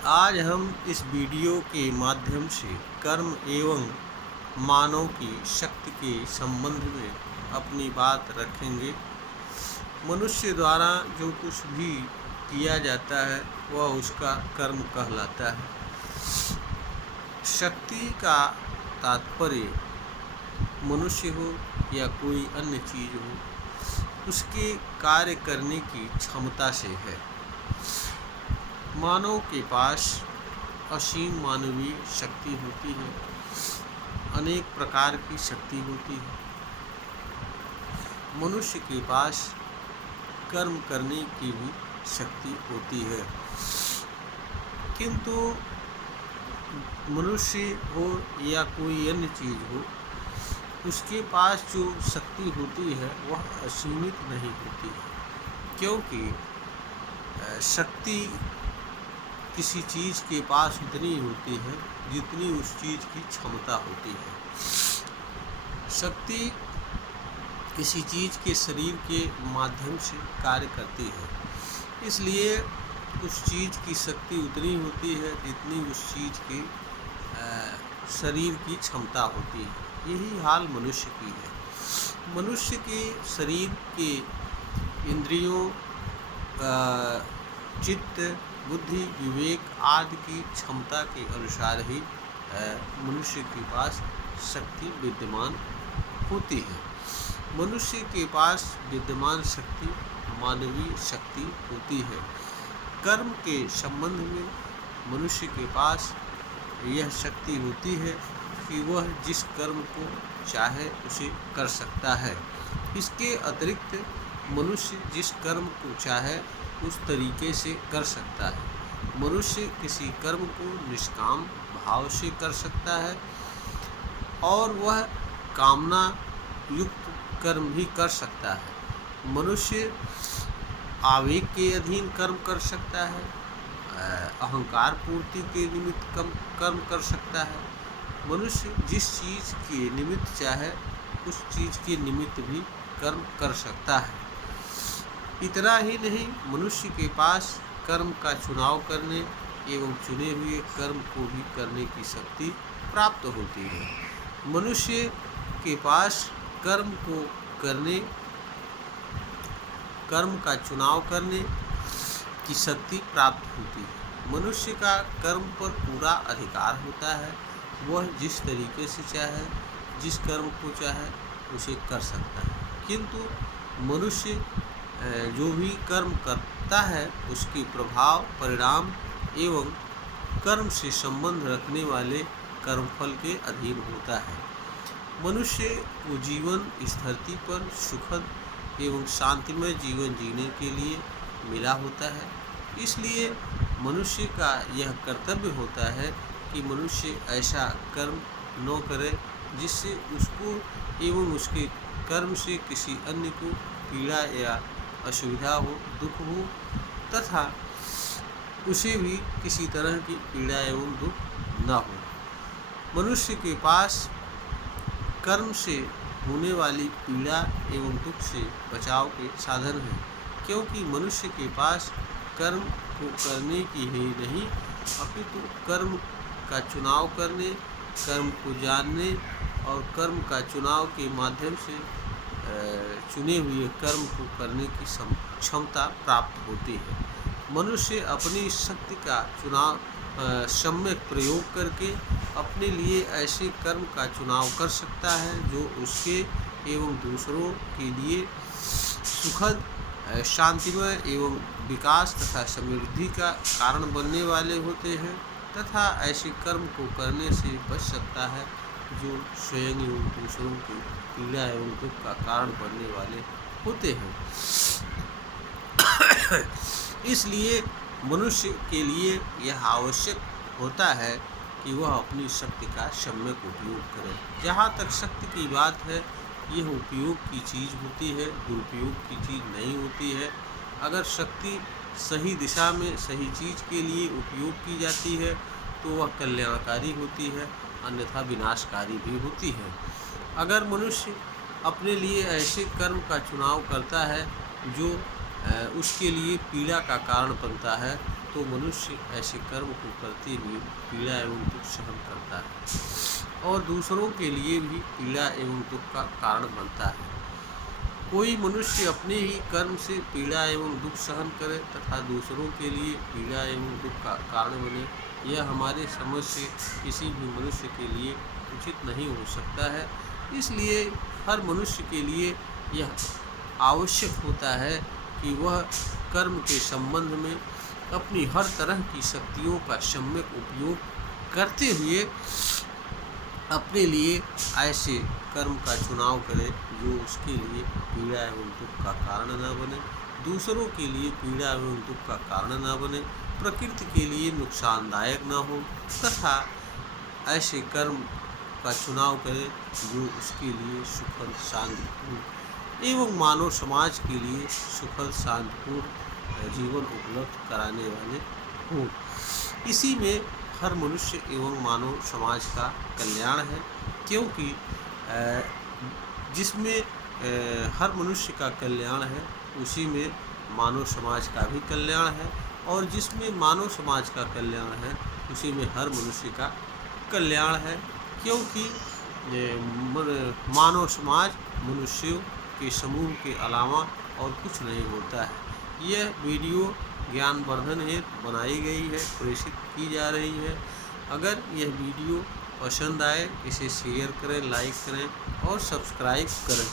आज हम इस वीडियो के माध्यम से कर्म एवं मानव की शक्ति के संबंध में अपनी बात रखेंगे। मनुष्य द्वारा जो कुछ भी किया जाता है वह उसका कर्म कहलाता है। शक्ति का तात्पर्य मनुष्य हो या कोई अन्य चीज हो, उसके कार्य करने की क्षमता से है। मानव के पास असीम मानवीय शक्ति होती है, अनेक प्रकार की शक्ति होती है। मनुष्य के पास कर्म करने की भी शक्ति होती है, किंतु मनुष्य हो या कोई अन्य चीज हो, उसके पास जो शक्ति होती है वह असीमित नहीं होती है, क्योंकि शक्ति किसी चीज़ के पास उतनी होती है जितनी उस चीज़ की क्षमता होती है। शक्ति किसी चीज़ के शरीर के माध्यम से कार्य करती है, इसलिए उस चीज़ की शक्ति उतनी होती है जितनी उस चीज़ के शरीर की क्षमता होती है। यही हाल मनुष्य की है। मनुष्य के शरीर के इंद्रियों, चित्त, बुद्धि, विवेक आदि की क्षमता के अनुसार ही मनुष्य के पास शक्ति विद्यमान होती है। मनुष्य के पास विद्यमान शक्ति मानवीय शक्ति होती है। कर्म के संबंध में मनुष्य के पास यह शक्ति होती है कि वह जिस कर्म को चाहे उसे कर सकता है। इसके अतिरिक्त मनुष्य जिस कर्म को चाहे उस तरीके से कर सकता है। मनुष्य किसी कर्म को निष्काम भाव से कर सकता है और वह कामना युक्त कर्म भी कर सकता है। मनुष्य आवेग के अधीन कर्म कर सकता है, अहंकार पूर्ति के निमित्त कर्म कर सकता है। मनुष्य जिस चीज़ के निमित्त चाहे उस चीज़ के निमित्त भी कर्म कर सकता है। इतना ही नहीं, मनुष्य के पास कर्म का चुनाव करने एवं चुने हुए कर्म को भी करने की शक्ति प्राप्त होती है। मनुष्य के पास कर्म को करने, कर्म का चुनाव करने की शक्ति प्राप्त होती है। मनुष्य का कर्म पर पूरा अधिकार होता है। वह जिस तरीके से चाहे, जिस कर्म को चाहे उसे कर सकता है। किंतु मनुष्य जो भी कर्म करता है उसके प्रभाव, परिणाम एवं कर्म से संबंध रखने वाले कर्मफल के अधीन होता है। मनुष्य को जीवन इस धरती पर सुखद एवं शांतिमय जीवन जीने के लिए मिला होता है। इसलिए मनुष्य का यह कर्तव्य होता है कि मनुष्य ऐसा कर्म न करे जिससे उसको एवं उसके कर्म से किसी अन्य को पीड़ा या असुविधा हो, दुख हो, तथा उसे भी किसी तरह की पीड़ा एवं दुख न हो। मनुष्य के पास कर्म से होने वाली पीड़ा एवं दुख से बचाव के साधन हैं, क्योंकि मनुष्य के पास कर्म को करने की ही नहीं अपितु कर्म का चुनाव करने, कर्म को जानने और कर्म का चुनाव के माध्यम से चुने हुए कर्म को करने की क्षमता प्राप्त होती है। मनुष्य अपनी शक्ति का चुनाव सम्यक प्रयोग करके अपने लिए ऐसे कर्म का चुनाव कर सकता है जो उसके एवं दूसरों के लिए सुखद, शांतिमय एवं विकास तथा समृद्धि का कारण बनने वाले होते हैं, तथा ऐसे कर्म को करने से बच सकता है जो स्वयं एवं दूसरों की पीड़ा एवं दुख का कारण बनने वाले होते हैं। इसलिए मनुष्य के लिए यह आवश्यक होता है कि वह अपनी शक्ति का सम्यक उपयोग करे। जहाँ तक शक्ति की बात है, यह उपयोग की चीज़ होती है, दुरुपयोग की चीज़ नहीं होती है। अगर शक्ति सही दिशा में सही चीज़ के लिए उपयोग की जाती है तो वह कल्याणकारी होती है, अन्यथा विनाशकारी भी होती है। अगर मनुष्य अपने लिए ऐसे कर्म का चुनाव करता है जो उसके लिए पीड़ा का कारण बनता है, तो मनुष्य ऐसे कर्म को करते हुए पीड़ा एवं दुख सहन करता है और दूसरों के लिए भी पीड़ा एवं दुख का कारण बनता है। कोई मनुष्य अपने ही कर्म से पीड़ा एवं दुख सहन करे तथा दूसरों के लिए पीड़ा एवं दुख का कारण बने, यह हमारे समझ से किसी भी मनुष्य के लिए उचित नहीं हो सकता है। इसलिए हर मनुष्य के लिए यह आवश्यक होता है कि वह कर्म के संबंध में अपनी हर तरह की शक्तियों का सम्यक उपयोग करते हुए अपने लिए ऐसे कर्म का चुनाव करे जो उसके लिए पीड़ा एवं दुख का कारण न बने, दूसरों के लिए पीड़ा एवं दुख का कारण न बने, प्रकृति के लिए नुकसानदायक न हो तथा ऐसे कर्म का चुनाव करे जो उसके लिए सुखद शांतिपूर्ण एवं मानव समाज के लिए सुखद शांतिपूर्ण जीवन उपलब्ध कराने वाले हों। इसी में हर मनुष्य एवं मानव समाज का कल्याण है, क्योंकि जिसमें हर मनुष्य का कल्याण है उसी में मानव समाज का भी कल्याण है, और जिसमें मानव समाज का कल्याण है उसी में हर मनुष्य का कल्याण है, क्योंकि मानव समाज मनुष्यों के समूह के अलावा और कुछ नहीं होता है। यह वीडियो ज्ञानवर्धन हेतु बनाई गई है, प्रेषित की जा रही है। अगर यह वीडियो पसंद आए इसे शेयर करें, लाइक करें और सब्सक्राइब करें।